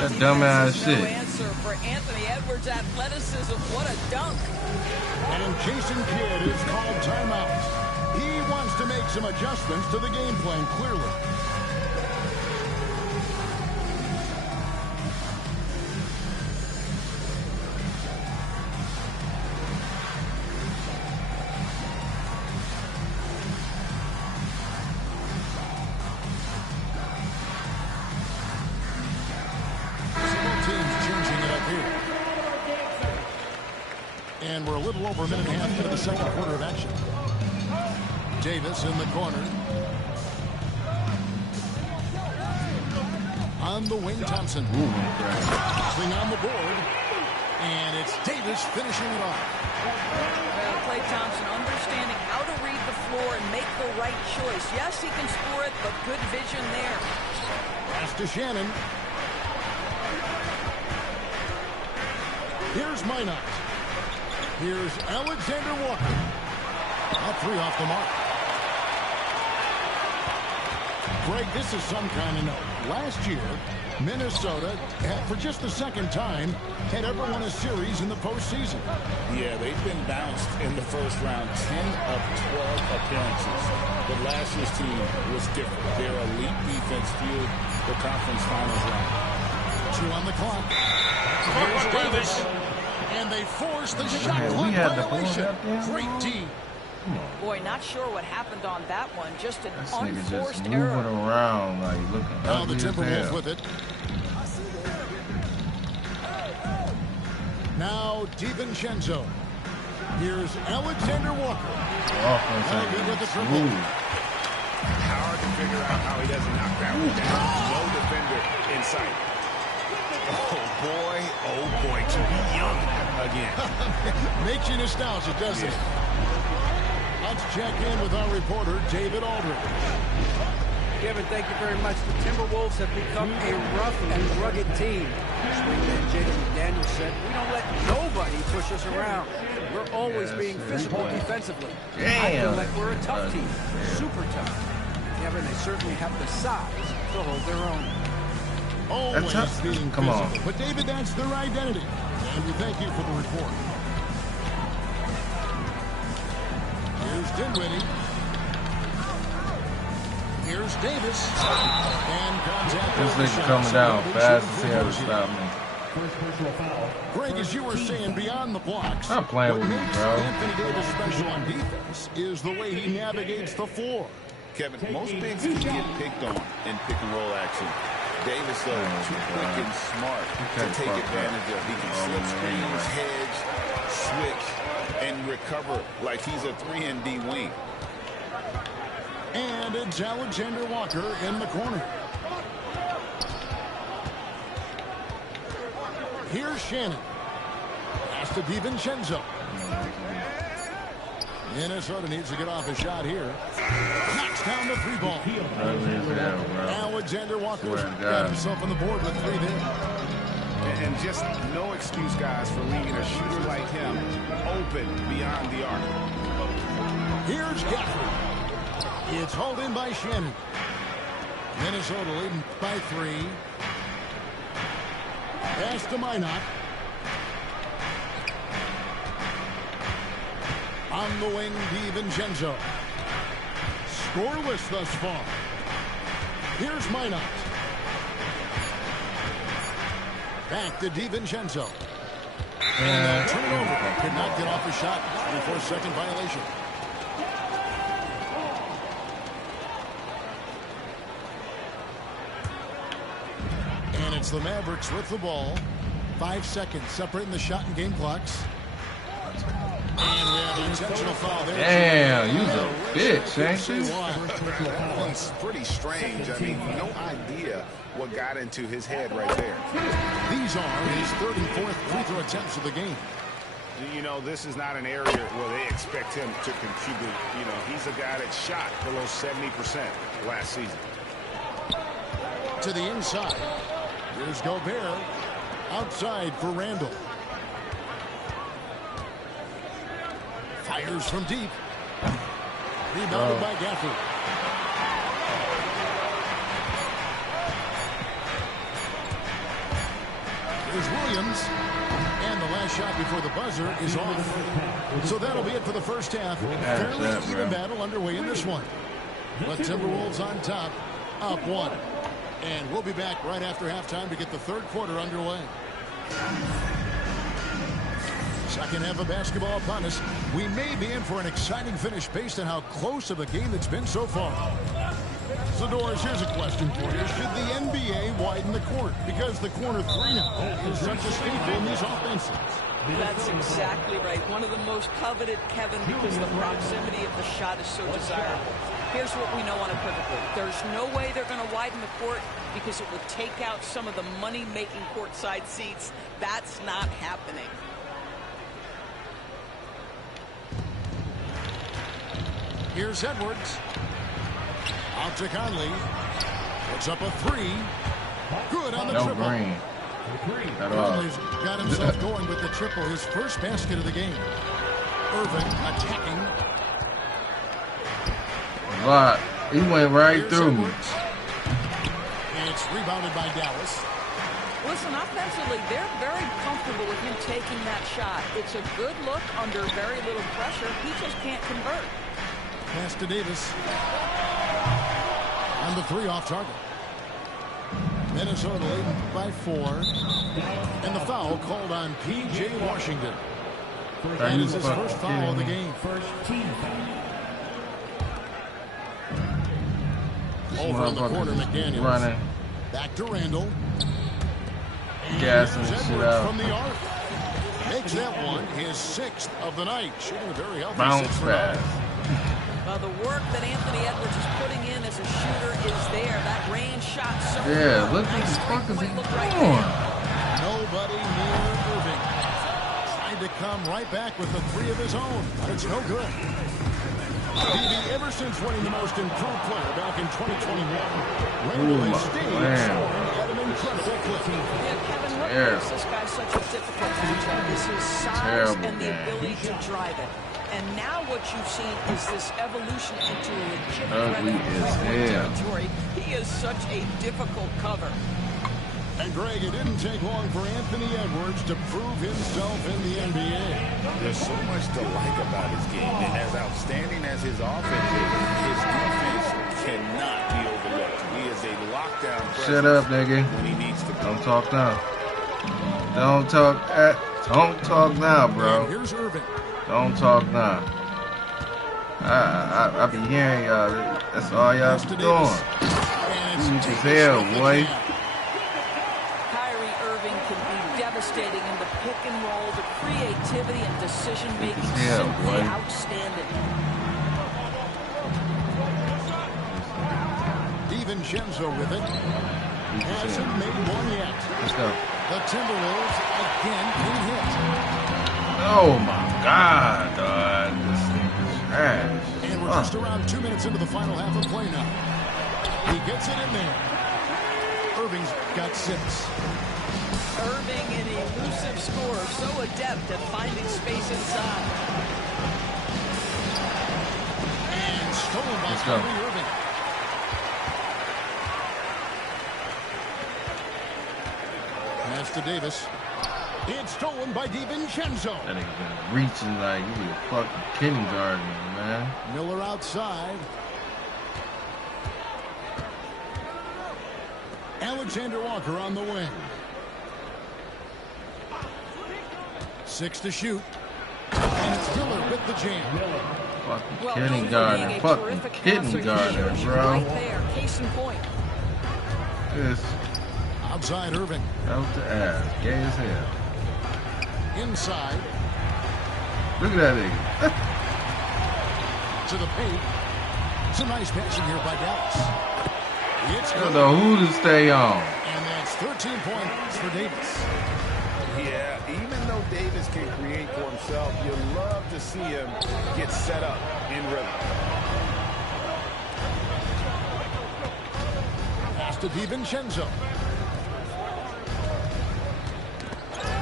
That dumbass shit. No answer for Anthony Edwards' athleticism. What a dunk. And Jason Kidd is called timeout. He wants to make some adjustments to the game plan, clearly. And we're a little over a minute and a half into the second quarter of action. Davis in the corner. On the wing, Thompson. Thing on the board. And it's Davis finishing it off. Well, Klay Thompson understanding how to read the floor and make the right choice. Yes, he can score it, but good vision there. Pass to Shannon. Here's Minot. Here's Alexander Walker. That three off the mark. Greg, this is some kind of note. Last year, Minnesota, for just the second time, had ever won a series in the postseason. Yeah, they've been bounced in the first round 10 of 12 appearances. But last year's team was different. Their elite defense fueled the conference finals round. 2 on the clock. Here's Davis. And they force the shot clock violation. Great D. Boy, not sure what happened on that one. Just an unforced just error. moving around like looking Now the ugly as Timberwolves hell. with it. Now DiVincenzo. Here's Alexander Walker. Now good with the triple. Hard to figure out how he doesn't knock that one down. No defender in sight. Oh boy, to be young again. Makes you nostalgic, doesn't it? Let's check in with our reporter, David Aldridge. Kevin, thank you very much. The Timberwolves have become a rough and rugged team. Swingman Jaden McDaniel said, we don't let nobody push us around. We're always being physical defensively. I feel like we're a tough team. Super tough. Kevin, they certainly have the size to hold their own. Always being physical. But David, that's their identity. And we thank you for the report. Here's Dinwiddie. Here's Davis. And contact. This nigga coming down fast as hell to stop me. Greg, as you were saying, beyond the blocks, I'm playing with you, bro. Anthony Davis special on defense is the way he navigates the floor. Kevin, most bigs can get picked on in pick and roll action. Davis, though, too quick and smart to take advantage of. He can slip screens, hedge, switch, and recover like he's a 3-and-D wing. And it's Alexander Walker in the corner. Here's Shannon. Pass to DiVincenzo. Minnesota needs to get off a shot here. Knocks down the 3-ball. Alexander Walker got himself on the board with 3 there. And just no excuse, guys, for leaving a shooter like him open beyond the arc. Here's Gafford. It's hauled in by Shannon. Minnesota leading by 3. Pass to Minot. On the wing, DiVincenzo. Scoreless thus far. Here's Minot. Back to DiVincenzo. And they'll turn it over. Could not get off a shot before second violation. And it's the Mavericks with the ball. 5 seconds separating the shot and game clocks. And we have an intentional foul there. Damn, you a bitch, ain't you? It's pretty strange. I mean, no idea what got into his head right there. These are his 3rd and 4th free throw attempts of the game. You know, this is not an area where they expect him to contribute. You know, he's a guy that shot below 70% last season. To the inside. Here's Gobert. Outside for Randall. Fires from deep. Rebounded by Gafford. Here's Williams. And the last shot before the buzzer is off. So that'll be it for the first half. Fairly even battle underway in this one. But Timberwolves on top, up 1. And we'll be back right after halftime to get the 3rd quarter underway. Second half of basketball upon us. We may be in for an exciting finish based on how close of a game it's been so far. So, Doris, here's a question for you. Should the NBA widen the court? Because the corner 3 now is such a staple in these offenses. That's exactly right. One of the most coveted, Kevin, because the proximity of the shot is so desirable. Here's what we know unequivocally. There's no way they're going to widen the court because it would take out some of the money-making courtside seats. That's not happening. Here's Edwards. Out to Conley. Puts up a 3. Good on the triple. Green. Conley's got himself going with the triple. His first basket of the game. Irving attacking. Wow, he went right Here's through me. Edwards. And it's rebounded by Dallas. Listen, offensively, they're very comfortable with him taking that shot. It's a good look under very little pressure. He just can't convert. Pass to Davis. On the 3 off target. Minnesota leading by 4. And the foul called on P.J. Washington. That is his first foul of the game. First team foul. Over in the corner, McDaniels. Running. Back to Randall. Gassing Here's shit Edwards out. from the arc. Makes that one his 6th of the night. Shooting a very healthy Bounce 6 for pass. The work that Anthony Edwards is putting in as a shooter is there. That range shot. So Yeah, look what the fuck is he doing? Nobody near Irving. Tried to come right back with the 3 of his own, but it's no good. DB, ever since winning the most improved player back in 2021, Randall has stayed scoring at an incredible clip. Yeah, Kevin, what makes this guy such a difficult matchup is his size and the ability to drive it. And now what you've seen is this evolution into a legitimate territory. He is such a difficult cover. And Greg, it didn't take long for Anthony Edwards to prove himself in the NBA. There's so much to like about his game. And as outstanding as his offense is, his defense cannot be overlooked. He is a lockdown presence. Shut up, nigga. When he needs to be. Don't talk now. Don't talk now, bro. And here's Irving. Don't talk now. I be hearing y'all. That's all y'all be doing. Weak as hell, boy. Kyrie Irving can be devastating in the pick and roll. The creativity and decision making simply outstanding. DiVincenzo with it. Hasn't made one yet. Let's go. The Timberwolves again can hit. Oh my God, dog. This thing is trash. And we're just around 2 minutes into the final half of play now. He gets it in there. Irving's got 6. Irving, an elusive scorer, so adept at finding space inside. And stolen by Kyrie Irving. Pass to Davis. It's stolen by DiVincenzo. That nigga been reaching like you a fucking kindergarten, man. Miller outside. Alexander Walker on the wing. 6 to shoot. And it's Miller with the jam. Fucking kindergarten. Fucking kindergarten, bro. Right there, case in point. This. Outside Irving. Out the ass. Gay as hell. Inside. Look at that nigga. To the paint. Some nice passing here by Dallas. It's I don't know who to stay on. And that's 13 points for Davis. Yeah, even though Davis can create for himself, you love to see him get set up in rhythm. Pass to DiVincenzo.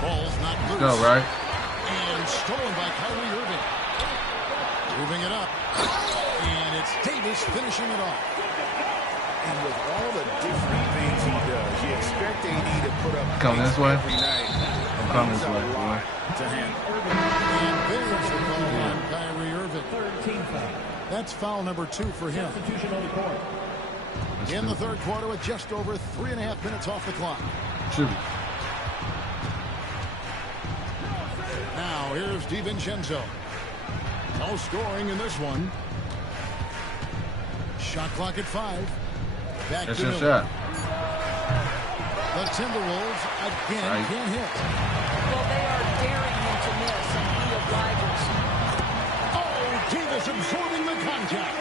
Ball's not loose. Go, right? And stolen by Kyrie Irving. Moving it up. And it's Davis finishing it off. And with all the different things he does, you expect AD to put up Come this way. every night. I'm coming this way, boy. To handle. And there's the call on Kyrie Irving. That's foul number 2 for him. In the third quarter with just over 3.5 minutes off the clock. Shoot. Now here's DiVincenzo. No scoring in this one. Shot clock at 5. Back That's to your Miller. shot. The Timberwolves again Right. can't hit. Well, they are daring him to miss, and he obliges. Oh, Davis absorbing the contact.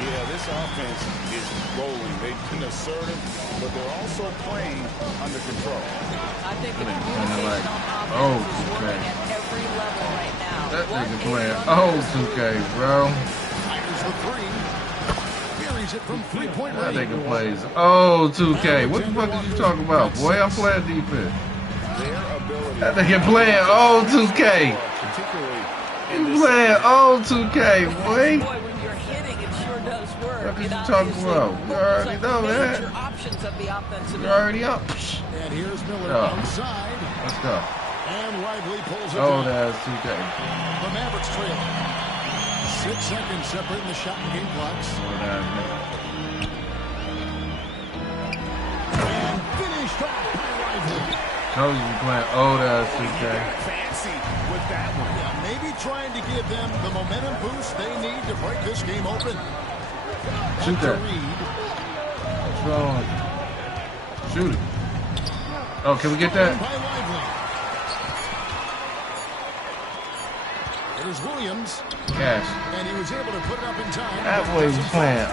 Yeah, this offense is rolling. They've been assertive, but they're also playing under control. I think the Kinda communication like, on oh, offense is working okay. at every level right now. That What nigga is playing unbelievable. 2K, bro. Fires the 3. Buries it from 3-point That range. nigga plays 2K. What the fuck is you talking about, boy? I'm playing defense. Their ability That nigga playing 2K. particularly You playing 2K, boy. Boy, when you're hitting, it sure does work. What is It you talking obviously about? You already opens know up that. major options of the offensive You end. already up. And here's Miller Oh. outside. Let's go. And Lively pulls it Oh, down. that's 2K. The Mavericks trail. 6 seconds separating the shot and game clocks. Oh, that's And finished off by Lively. told you playing that's 2K. fancy with that one. Yeah, maybe trying to give them the momentum boost they need to break this game open. Shoot Back to that. Reed. What's wrong with you? Shoot it. Oh, can we get that? By Lively. There's Williams. Cash. And he was able to put it up in time. That boy was playing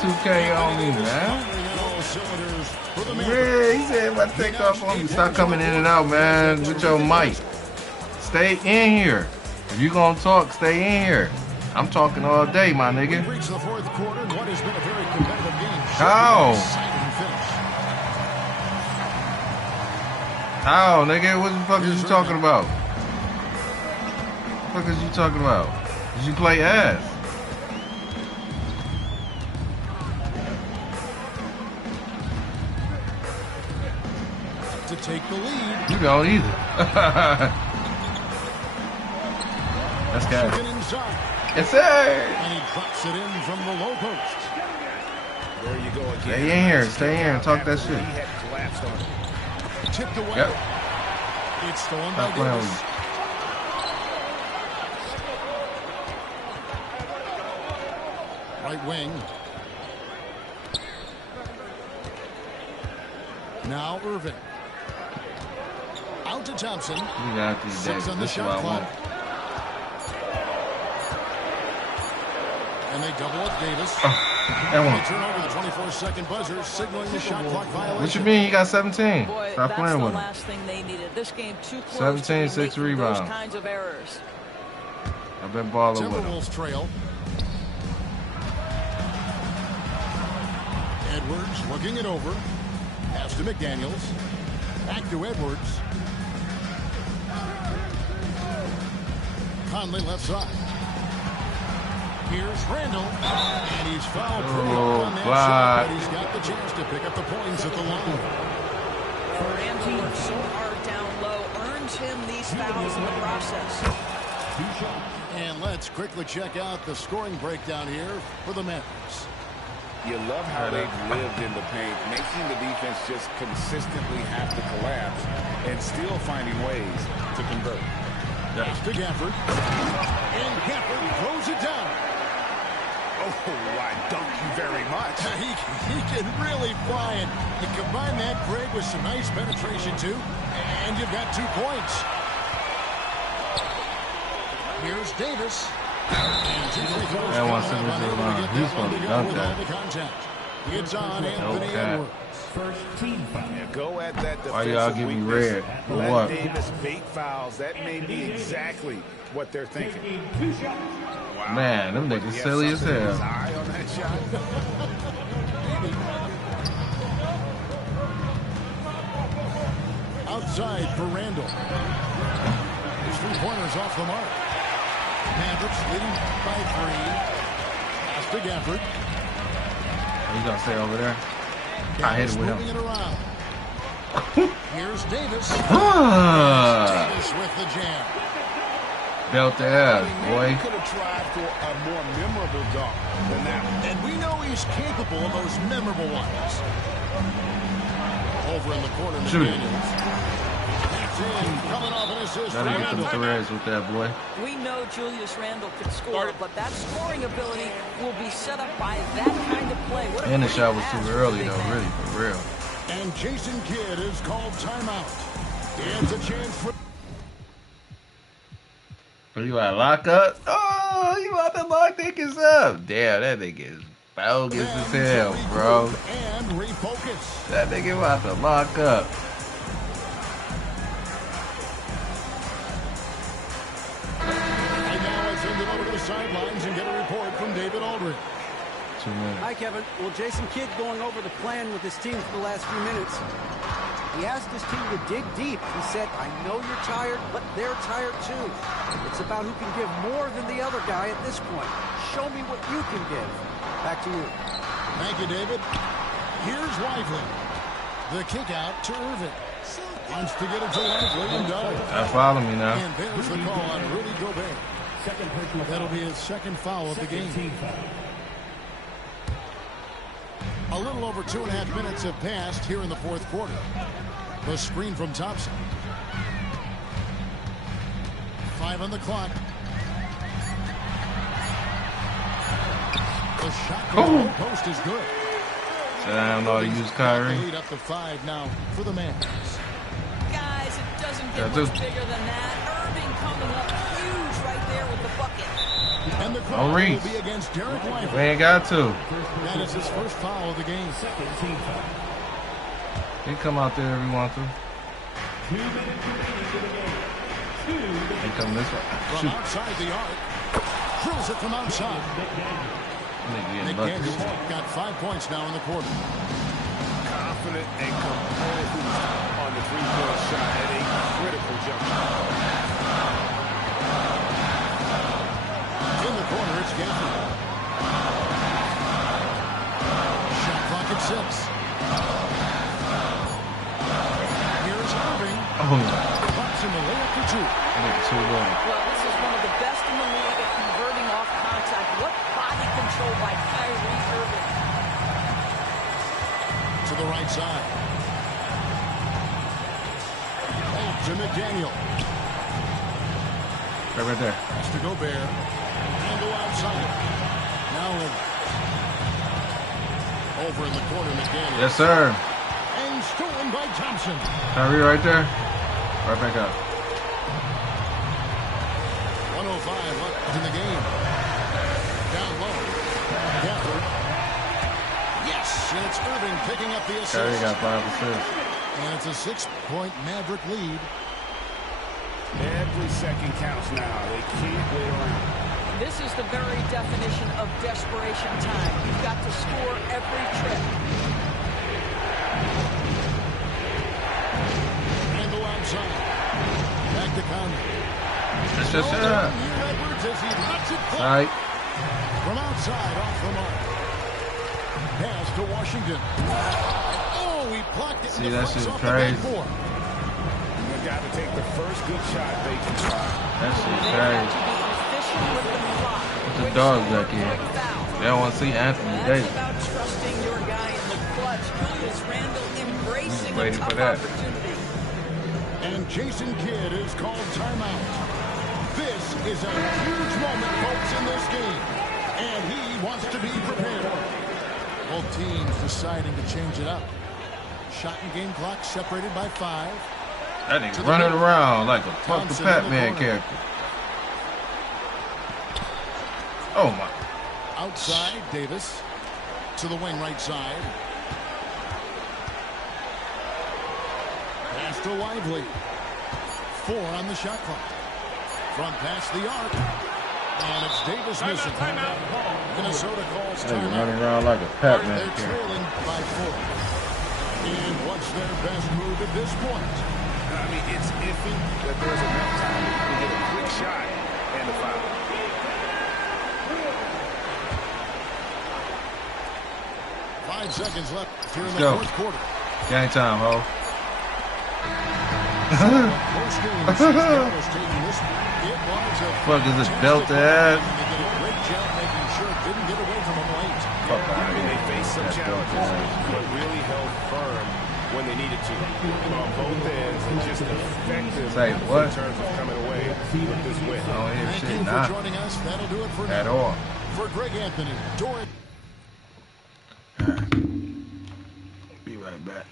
2K on me, man. All cylinders for the Yeah, he said if I take off on you, stop coming in and out, man, with your mic. Stay in here. If you gonna talk, stay in here. I'm talking all day, my nigga. Reach the fourth quarter in what has been a very competitive game. How? Exciting finish. How, nigga? What the fuck is you talking about? What the fuck is you talking about? Did you play ass? To take the lead. You don't either. That's cash. Chicken inside. Yes, sir. And he drops it in from the low post. There you go again. Stay in here. Stay in here and talk that shit. He had collapsed on it. Tipped away. Yep. It's stolen Stop by playing with Davis. me. Right wing. Now Irving. Out to Thompson. You got these 6 days. on the This is what shot I clock. want. And they double up Davis. That They one. turn over the 24-second buzzer, signaling the shot clock violation. What you mean? You got 17. Boy, Stop that's playing the with him. last thing they needed. This game too close 17, to be 6 making rebounds. those kinds of errors. I've been balling with him. Timberwolves trail. Edwards looking it over. Pass to McDaniels. Back to Edwards. Conley left side. Here's Randall. And he's fouled pretty hard on that shot, but he's got the chance to pick up the points at the line. For He worked so hard down low, earns him these fouls in the process. And let's quickly check out the scoring breakdown here for the Mavericks. You love how they've lived in the paint, making the defense just consistently have to collapse and still finding ways to convert. It's to Gafford. And Gafford throws it down. Oh, I thank you very much. He can really fly it. You combine that, Greg, with some nice penetration, too, and you've got 2 points. Here's Davis. And 2 free throws. He's supposed to dunk that. It's on Anthony Edwards. First team foul. Yeah, go at that defensive Why y'all give me red? For Let what? Davis bait fouls. That may be exactly what they're thinking. Wow. Man, them niggas silly as hell. His eye on that shot. Outside for Randall. His 3-pointers off the mark. Mavericks leading by 3. Pass to Gafford. You gonna stay over there? I hit it with him. It around. Here's Davis. Davis with the jam. Belt the ass, boy. Could have tried for a more memorable dunk than that one. And we know he's capable of those memorable ones. Over in the corner, Shoot it. That's in. Coming off an assist. Gotta get some threads with that boy. We know Julius Randle can score, but that scoring ability will be set up by that kind of play. What a And the great shot was pass too from early Big though, Man. really, for real. And Jason Kidd is called timeout. It's a chance for... But you gotta lock up? Oh, you about to lock niggas up. Damn, that nigga is bogus as hell, bro. And refocus. That nigga about to lock up. And now let's send it over to the sidelines and get a report from David Aldridge. 2 minutes. Hi, Kevin. Well, Jason Kidd going over the plan with his team for the last few minutes. He asked his team to dig deep. He said, I know you're tired, but they're tired too. It's about who can give more than the other guy at this point. Show me what you can give. Back to you. Thank you, David. Here's Lively. The kick out to Irving. Wants to get it to Lively and does. Follow me now. And there's the call on Rudy Gobert. That'll be his second foul of the game. A little over 2.5 minutes have passed here in the fourth quarter. The screen from Thompson. 5 on the clock. The shot from the post is good. Said I don't know how to use Kyrie. Lead up to 5 now for the Mavs. Guys, it doesn't get much bigger than that. Irving coming up huge right there with the bucket. And the call will be against Derek We Lively. ain't got to. That is his first foul of the game. He come out there if he want to. He come this way. From Shoot. outside the arc. Drills it from outside. Nigga getting McDaniels buckets. got 5 points now in the quarter. Confident and composed on the 3-point shot at a critical juncture. In the corner, it's Gafford. Shot clock at 6. Here's Irving. Pops in the layup for 2. Well, this is one of the best in the league at converting off contact. What body control by Kyrie Irving. To the right side. To McDaniel. Right there. That's to Gobert. And go outside. Now over in the corner, McDaniel. Yes, sir. And stolen by Thompson. Kyrie right there. Right back up. 1:05 left in the game. Down low. Gafford. Yes, and it's Irving picking up the assist. Kyrie got 5 assists. And it's a 6-point Maverick lead. Every second counts now. They can't wait around. This is the very definition of desperation time. You've got to score every trip. And go outside. Back to Conley. It's just Edwards as he lets it fly. Right. From outside, off the mark. Pass to Washington. Oh, he blocked it See, that shit's crazy. The guy to take the first good shot they can try. That shit's crazy. What's the dogs back here? They don't want to see Anthony Davis. He's waiting for that. And Jason Kidd is called timeout. This is a huge moment, folks, in this game. And he wants to be prepared. Both teams deciding to change it up. Shot and game clock separated by 5. That nigga running around like a fucking Batman character. Oh my. Outside, Davis. To the wing right side. Pass to Lively. 4 on the shot clock. Front past the arc. And it's Davis missing. Minnesota calls timeout. Running around like a Batman They're character. trailing by 4. And what's their best move at this point? I mean, it's iffy that there's enough time to get a quick shot and a foul. Five seconds left here in the Go. fourth quarter. Game time, ho. Fuck is this Delta ass? Fuck out of They here. faced some challenges, but really held firm when they needed to on both ends and just effective Say what? in terms of coming away with this win. I don't hear Thank shit you for now. joining us. That'll do it for At now. all. For Greg Anthony, Doran. Be right back.